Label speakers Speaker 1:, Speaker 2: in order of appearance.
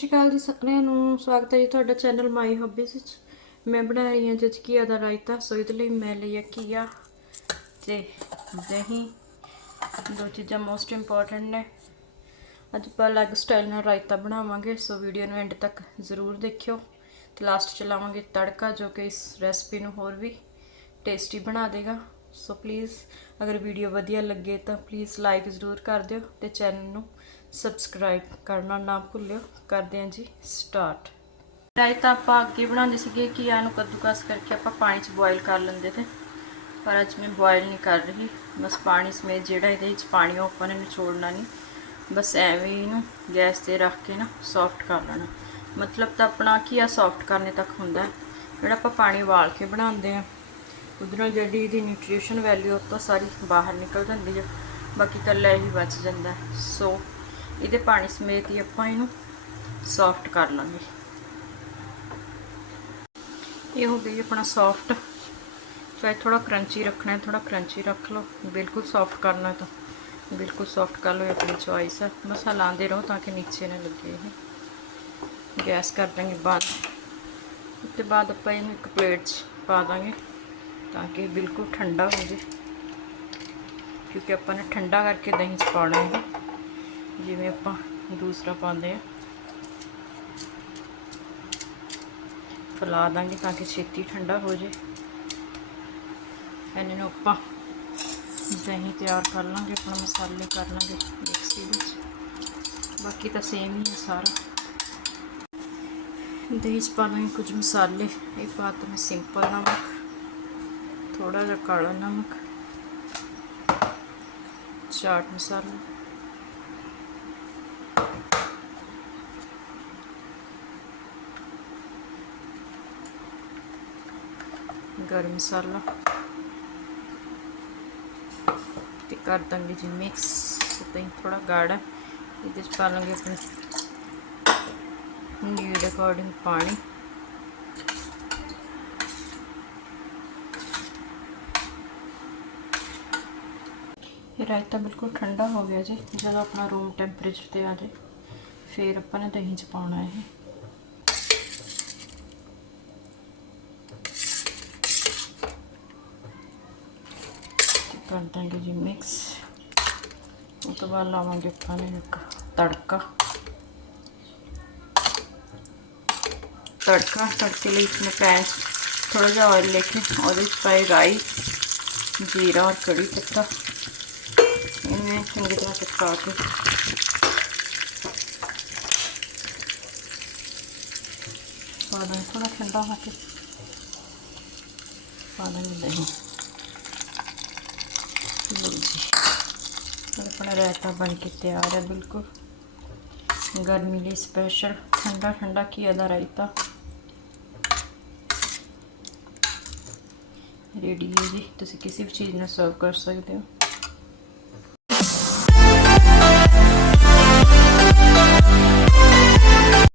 Speaker 1: ਸਤਿ ਸ਼੍ਰੀ ਅਕਾਲ ਜੀ ਸਾਰਿਆਂ ਨੂੰ। ਸਵਾਗਤ ਹੈ ਜੀ ਤੁਹਾਡਾ ਚੈਨਲ ਮਾਈ ਹੌਬੀਜ਼ ਵਿੱਚ। ਮੈਂ ਬਣਾ ਰਹੀ ਹਾਂ ਜਜ ਘੀਆ ਦਾ ਰਾਇਤਾ। ਸੋ ਇਹਦੇ ਲਈ ਮੈਂ ਲਈ ਆ ਘੀਆ ਤੇ ਦਹੀਂ। ਦੋ ਚੀਜ਼ਾਂ ਮੋਸਟ ਇੰਪੋਰਟੈਂਟ ਨੇ। ਅੱਜ ਆਪਾਂ ਅਲੱਗ ਸਟਾਈਲ ਨਾਲ ਰਾਇਤਾ ਬਣਾਵਾਂਗੇ। ਸੋ ਵੀਡੀਓ ਨੂੰ ਐਂਡ ਤੱਕ ਜ਼ਰੂਰ ਦੇਖਿਓ। ਤੇ ਲਾਸਟ ਚ ਲਾਵਾਂਗੇ ਤੜਕਾ, ਜੋ ਕਿ ਇਸ ਰੈਸਪੀ ਨੂੰ ਹੋਰ ਵੀ ਟੇਸਟੀ ਬਣਾ ਦੇਗਾ। ਸੋ ਪਲੀਜ਼ ਅਗਰ ਵੀਡੀਓ ਵਧੀਆ ਲੱਗੇ ਤਾਂ ਪਲੀਜ਼ ਲਾਈਕ ਜ਼ਰੂਰ ਕਰ ਦਿਓ ਤੇ ਚੈਨਲ ਨੂੰ ਸਬਸਕ੍ਰਾਈਬ ਕਰਨਾ ਨਾ ਭੁੱਲਿਓ। ਕਰਦੇ ਹਾਂ ਜੀ ਸਟਾਰਟ ਰਾਇਤਾ ਆਪਾਂ ਅੱਗੇ ਬਣਾਉਂਦੇ ਸੀਗੇ ਕਿ ਇਹਨੂੰ ਕੱਦੂਕਸ ਕਰਕੇ ਆਪਾਂ ਪਾਣੀ 'ਚ ਬੋਇਲ ਕਰ ਲੈਂਦੇ ਤੇ। ਪਰ ਅੱਜ ਮੈਂ ਬੋਇਲ ਨਹੀਂ ਕਰ ਰਹੀ। ਬਸ ਪਾਣੀ ਸਮੇਤ ਜਿਹੜਾ ਇਹਦੇ ਵਿੱਚ ਪਾਣੀ ਉਹ ਆਪਾਂ ਨੇ ਨਿਚੋੜਨਾ ਨਹੀਂ। ਬਸ ਐਵੇਂ ਹੀ ਇਹਨੂੰ ਗੈਸ ਤੇ ਰੱਖ ਕੇ ਨਾ ਸੌਫਟ ਕਰ ਲੈਣਾ। ਮਤਲਬ ਤਾਂ ਆਪਣਾ ਕੀ ਆ ਸੌਫਟ ਕਰਨੇ ਤੱਕ ਹੁੰਦਾ। ਜਿਹੜਾ ਆਪਾਂ ਪਾਣੀ ਉਬਾਲ ਕੇ ਬਣਾਉਂਦੇ ਆ ਉਧਰੋਂ ਜਿਹੜੀ ਇਹਦੀ ਨਿਊਟ੍ਰੀਸ਼ਨ ਵੈਲਿਊ ਉਹ ਤਾਂ ਸਾਰੀ ਬਾਹਰ ਨਿਕਲ ਜਾਂਦੀ ਹੈ ਬਾਕੀ ਕੱਲਾ ਹੀ ਬਚ ਜਾਂਦਾ। ਸੋ ਇਹਦੇ ਪਾਣੀ ਸਮੇਤ ਹੀ ਆਪਾਂ ਇਹਨੂੰ ਸੌਫਟ ਕਰ ਲਾਂਗੇ। ਇਹ ਹੋ ਗਈ ਆਪਣਾ ਸੌਫਟ ਚਾਹੇ ਥੋੜਾ ਕਰੰਚੀ ਰੱਖਣਾ ਹੈ ਥੋੜਾ ਕਰੰਚੀ ਰੱਖ ਲਓ। ਬਿਲਕੁਲ ਸੌਫਟ ਕਰਨਾ ਤਾਂ ਬਿਲਕੁਲ ਸੌਫਟ ਕਰ ਲਓ ਆਪਣੀ ਚੋਇਸ ਹੈ ਬਸ ਹਿਲਾਉਂਦੇ ਰਹੋ ਤਾਂ ਕਿ ਨੀਚੇ ਨਾ ਲੱਗੇ ਇਹ। ਗੈਸ ਕਰ ਦਾਂਗੇ ਬਾਅਦ ਉਸ ਤੋਂ ਬਾਅਦ ਆਪਾਂ ਇਹਨੂੰ ਇੱਕ ਪਲੇਟ 'ਚ ਪਾ ਦਾਂਗੇ। ਤਾਂ ਕਿ ਬਿਲਕੁਲ ਠੰਡਾ ਹੋ ਜਾਏ। ਕਿਉਂਕਿ ਆਪਾਂ ਨੇ ਠੰਡਾ ਕਰਕੇ ਦਹੀਂ 'ਚ ਪਾਉਣਾ ਹੈ। ਜਿਵੇਂ ਆਪਾਂ ਦੂਸਰਾ ਪਾਉਂਦੇ ਆ ਫਲਾ ਦਾਂਗੇ ਤਾਂ ਕਿ ਛੇਤੀ ਠੰਡਾ ਹੋ ਜਾਏ। ਇਹਨਾਂ ਨੂੰ ਆਪਾਂ ਦਹੀਂ ਤਿਆਰ ਕਰ ਲਾਂਗੇ, ਆਪਣਾ ਮਸਾਲੇ ਕਰ ਲਾਂਗੇ ਮਿਕਸੀ ਵਿੱਚ। ਬਾਕੀ ਤਾਂ ਸੇਮ ਹੀ ਹੈ ਸਾਰਾ। ਦਹੀਂ 'ਚ ਪਾ ਲਾਂਗੇ ਕੁਝ ਮਸਾਲੇ। ਇਹ ਪਾਤ ਮੈਂ ਸਿੰਪਲ ਨਮਕ। ਥੋੜਾ ਜਿਹਾ ਕਾਲਾ ਨਮਕ, ਚਾਟ ਮਸਾਲਾ। ਗਰਮ ਮਸਾਲਾ ਤੇ ਕਰ ਦਾਂਗੇ ਜੀ ਮਿਕਸ ਤੇ ਥੋੜਾ ਗਾੜਾ ਇਹਦੇ ਚ ਪਾ ਲਾਂਗੇ ਆਪਣੇ ਨੀਡ ਅਕੋਰਡਿੰਗ ਪਾਣੀ। ਇਹ ਰਾਇਤਾ ਬਿਲਕੁਲ ਠੰਡਾ ਹੋ ਗਿਆ ਜੀ, ਜਦੋਂ ਆਪਣਾ ਰੂਮ ਟੈਂਪਰੇਚਰ ਤੇ ਆ ਜਾਏ ਫਿਰ ਆਪਾਂ ਨੇ ਦਹੀਂ ਚ ਪਾਉਣਾ ਇਹ। ਕਰ ਦਾਂਗੇ ਜੀ ਮਿਕਸ ਉਸ ਤੋਂ ਬਾਅਦ ਲਾਵਾਂਗੇ ਆਪਾਂ ਨੇ ਇੱਕ ਤੜਕਾ। ਤੜਕਾ, ਤੜਕੇ ਲਈ ਇਸਨੇ ਪੈਨ ਥੋੜਾ ਜਿਹਾ ਆਇਲ ਲੈ ਕੇ, ਉਹਦੇ ਵਿੱਚ ਪਾਏ ਰਾਈ, ਜੀਰਾ ਔਰ ਕੜੀ ਪੱਤਾ। ਇਹਨੇ ਚੰਗੀ ਤਰ੍ਹਾਂ ਚਟਕਾ ਕੇ ਪਾ ਦਾਂਗੇ ਥੋੜਾ ਠੰਡਾ ਹੋ ਕੇ ਪਾ ਦਾਂਗੇ ਦਹੀਂ ਲਓ ਜੀ ਹੁਣ ਆਪਣਾ ਰਾਇਤਾ ਬਣ ਕੇ ਤਿਆਰ ਹੈ ਬਿਲਕੁਲ ਗਰਮੀ ਲਈ ਸਪੈਸ਼ਲ ਠੰਡਾ ਠੰਡਾ ਘੀਆ ਦਾ ਰਾਇਤਾ ਰੈਡੀ ਹੈ ਜੀ ਤੁਸੀਂ ਕਿਸੇ ਵੀ ਚੀਜ਼ ਨਾਲ